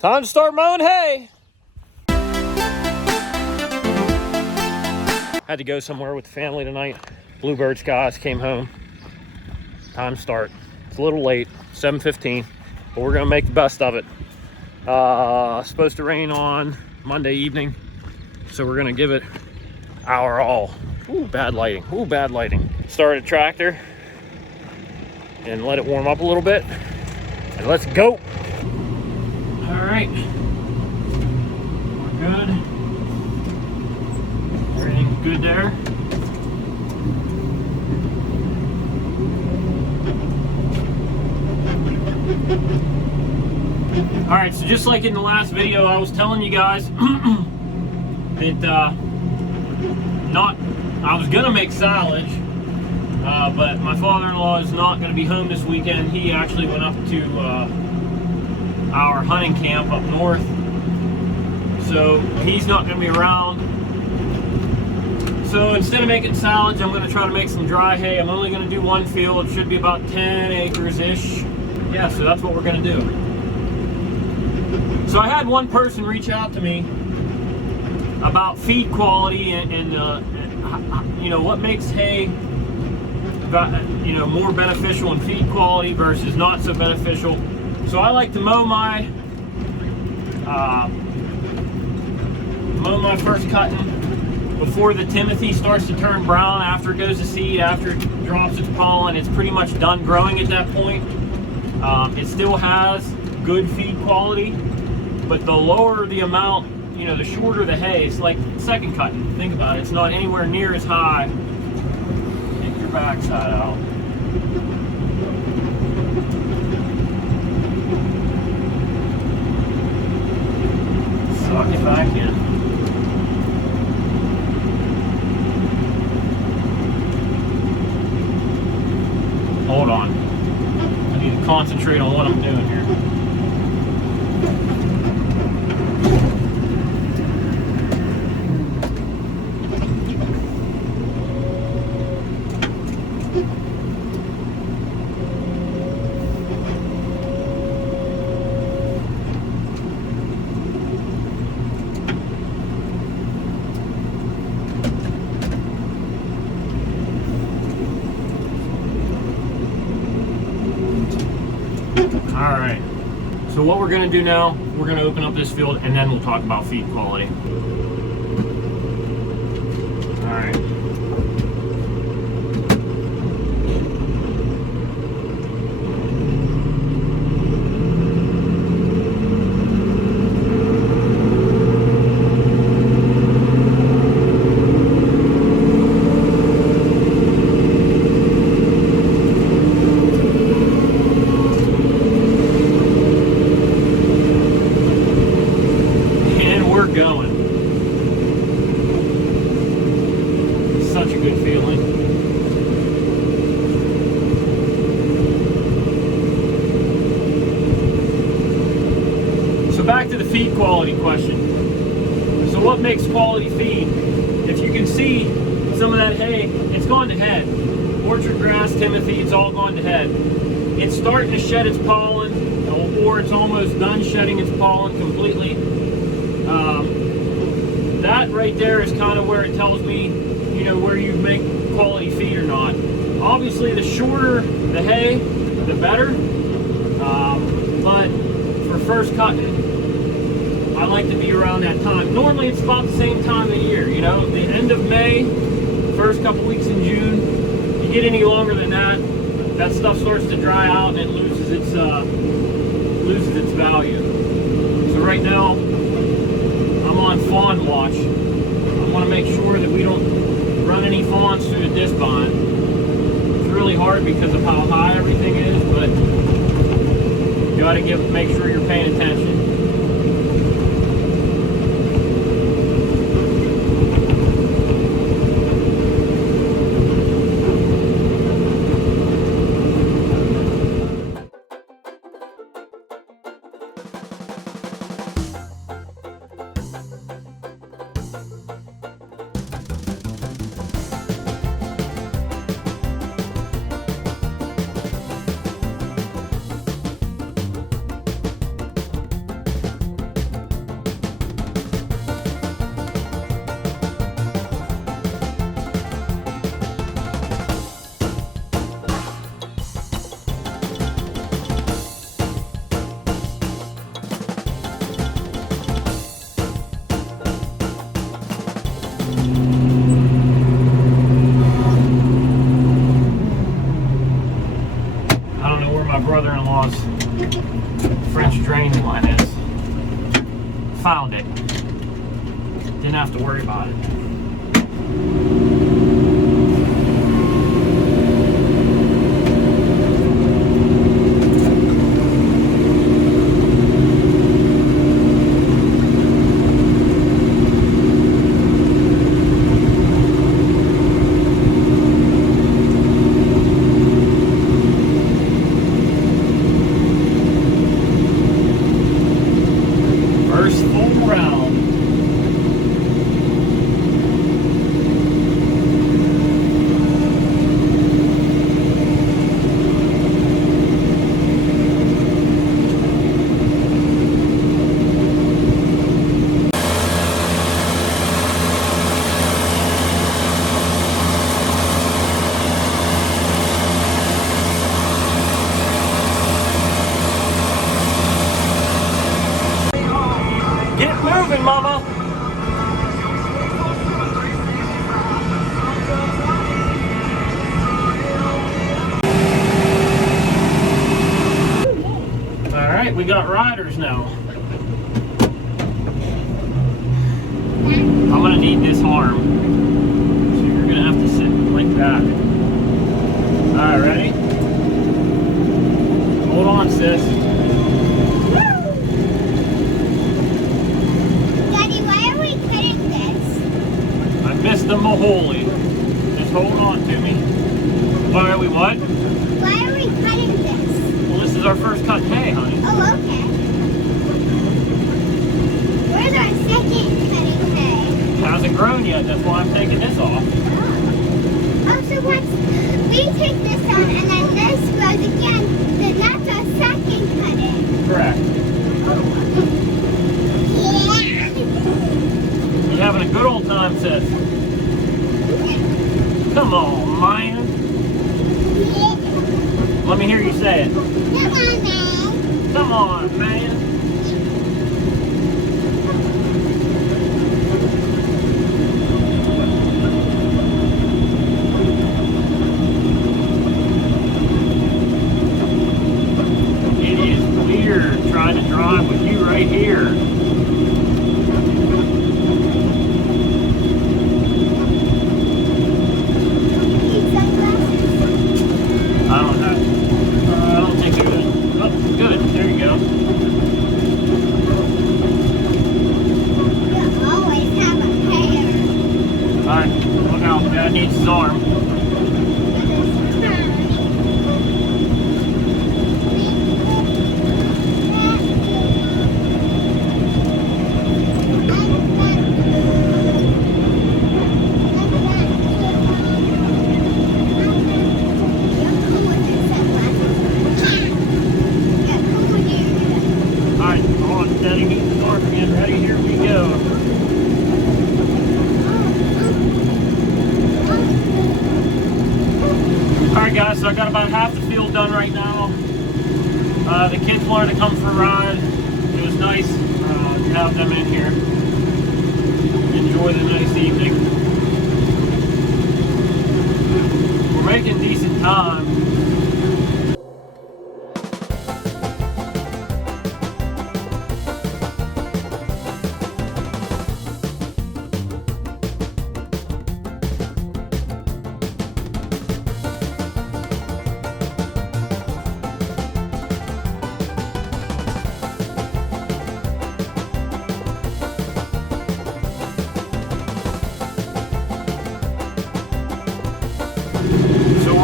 Time to start mowing hay. Had to go somewhere with the family tonight. Bluebird skies, came home. Time to start. It's a little late, 7:15, but we're gonna make the best of it. Supposed to rain on Monday evening, so we're gonna give it our all. Ooh, bad lighting. Ooh, bad lighting. Start a tractor and let it warm up a little bit, and let's go. All right, we're good. Everything's good there. All right, so just like in the last video, I was telling you guys that I was gonna make silage, but my father-in-law is not gonna be home this weekend. He actually went up to our hunting camp up north, so he's not gonna be around. So instead of making silage, I'm gonna try to make some dry hay. I'm only gonna do one field. It should be about 10 acres-ish. Yeah, so that's what we're gonna do. So I had one person reach out to me about feed quality and you know, what makes hay more beneficial in feed quality versus not so beneficial. So I like to mow my first cutting before the Timothy starts to turn brown, after it goes to seed, after it drops its pollen. It's pretty much done growing at that point. It still has good feed quality, but the lower the amount, you know, the shorter the hay. It's like second cutting. Think about it. It's not anywhere near as high. Take your backside out. Suck it back in. Hold on. I need to concentrate on what I'm doing here. All right, so what we're gonna do now, we're gonna open up this field and then we'll talk about feed quality. All right. Going. Such a good feeling. So back to the feed quality question. So what makes quality feed? If you can see some of that hay, it's gone to head. Orchard grass, Timothy, it's all gone to head. It's starting to shed its pollen, or it's almost done shedding its pollen completely. That right there is kind of where it tells me, you know, where you make quality feed or not. Obviously, the shorter the hay, the better. But for first cutting, I like to be around that time. Normally, it's about the same time of year. You know, the end of May, first couple weeks in June. You get any longer than that, that stuff starts to dry out and it loses its value. So right now, I'm on fawn watch. I want to make sure that we don't run any fawns through the disc bind. It's really hard because of how high everything is, but you got to make sure you're paying attention. found it. Didn't have to worry about it. Moving, mama. All right, we got riders now. I'm gonna need this arm, so you're gonna have to sit like that. All right, ready? Hold on, sis. Missed the Maholi. Just hold on to me. Why are we what? Why are we cutting this? Well, this is our first cut hay, honey. Oh, okay. Where's our second cutting hay? It hasn't grown yet. That's why I'm taking this off. Oh, so once we take this on and then this grows again, then that's our second cutting. Correct. Yeah. You're having a good old time, sis. Come on, man. Yeah. Let me hear you say it. Come on, man. Come on, man. It is weird trying to drive with you right here. Needs his arm. Alright, hold on, Daddy, get the arm again. Ready? Here we go. Alright guys, so I got about half the field done right now. The kids wanted to come for a ride. It was nice to have them in here. Enjoy the nice evening. We're making decent time.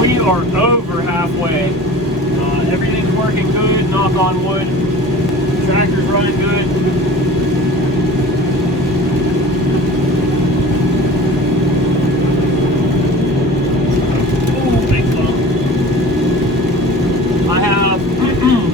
We are over halfway. Everything's working good, knock on wood. Tractor's running good. Ooh, big bump. I have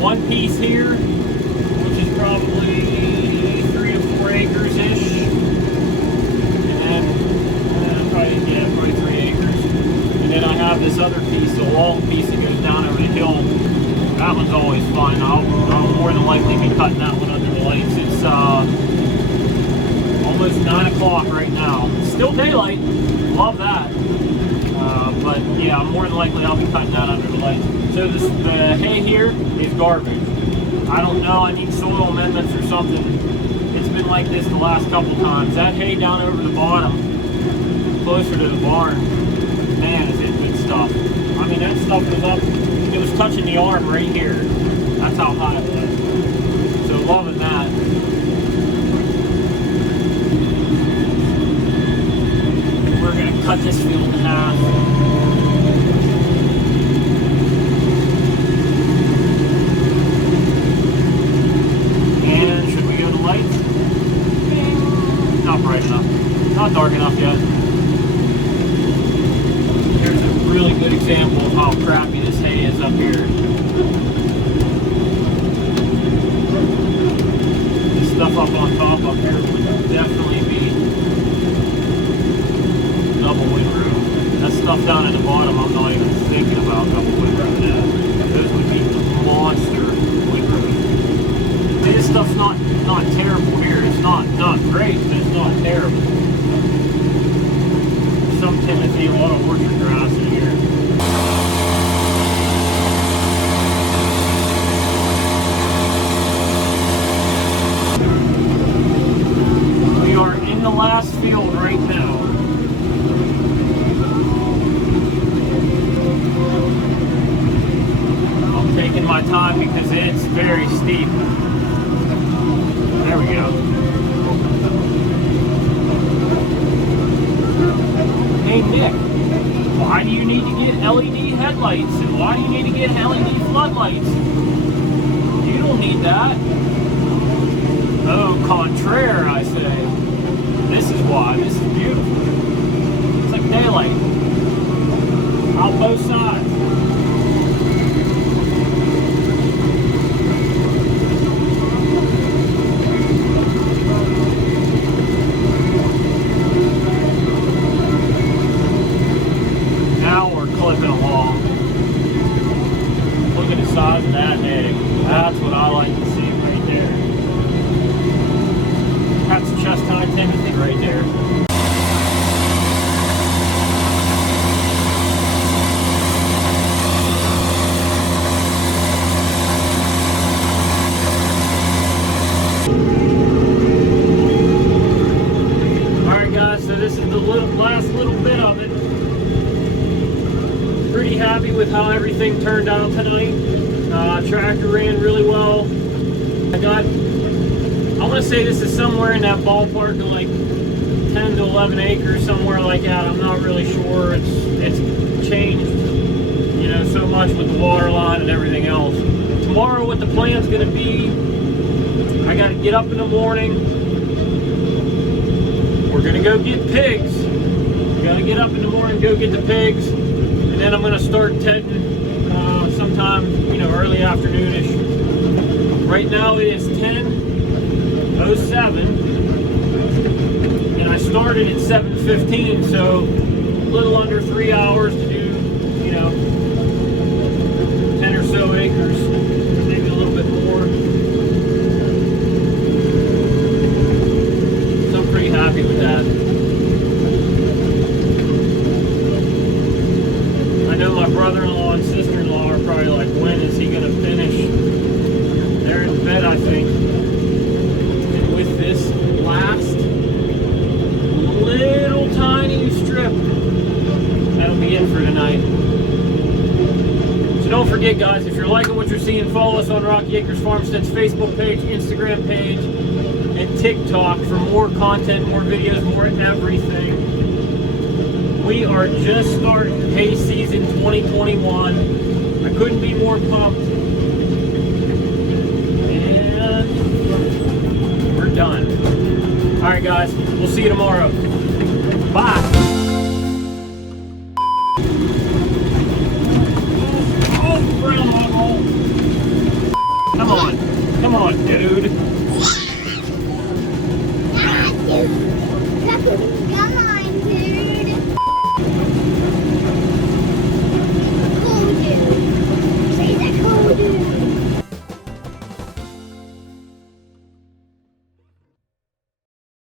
one piece here, which is probably 3 to 4 acres-ish. And then probably 3 acres. And then I have this other piece, the long piece that goes down over the hill. That one's always fun. I'll more than likely be cutting that one under the lights. It's almost 9 o'clock right now. Still daylight. Love that. But yeah, more than likely I'll be cutting that under the lights. So the hay here is garbage. I don't know. I need soil amendments or something. It's been like this the last couple times. That hay down over the bottom, closer to the barn, man, is it good stuff. I mean, that stuff was up, it was touching the arm right here. That's how high it was. So loving that. We're gonna cut this field in half. And should we go to lights? Not bright enough. Not dark enough yet. Here's a really good example of how crappy this hay is up here. This stuff up on top up here would definitely be double windrow. That stuff down at the bottom, I'm not even thinking about double windrow now. Those would be monster windrows. This stuff's not terrible here. It's not great, but it's not terrible. Some Timothy, a lot of orchard grass in here. We are in the last field right now. I'm taking my time because it's very steep. There we go. Hey Nick, why do you need to get LED headlights and why do you need to get LED floodlights? You don't need that. Oh, contraire, I say. This is why. This is beautiful. It's like daylight. On both sides. Clipping along. Look at the size of that hay. That's what I like to see right there. That's chest high Timothy right there. Alright guys, so this is the last little bit of it. Pretty happy with how everything turned out tonight. Tractor ran really well. I want to say this is somewhere in that ballpark of like 10 to 11 acres, somewhere like that. I'm not really sure. It's changed, you know, so much with the water line and everything else. Tomorrow, what the plan's going to be, I got to get up in the morning. We're going to go get pigs. Got to get up in the morning, go get the pigs. And then I'm going to start tedding sometime, you know, early afternoonish. Right now it is 10:07, and I started at 7:15, so a little under 3 hours to do, you know, 10 or so acres, maybe a little bit more. So I'm pretty happy with that. I know my brother-in-law and sister-in-law are probably like, when is he going to finish? They're in bed, I think. And with this last little tiny strip, that'll be it for tonight. So don't forget, guys, if you're liking what you're seeing, follow us on Rocky Acres Farmstead's Facebook page, Instagram page, and TikTok for more content, more videos, more everything. We are just starting hay season 2021. I couldn't be more pumped. And we're done. All right, guys. We'll see you tomorrow. Bye.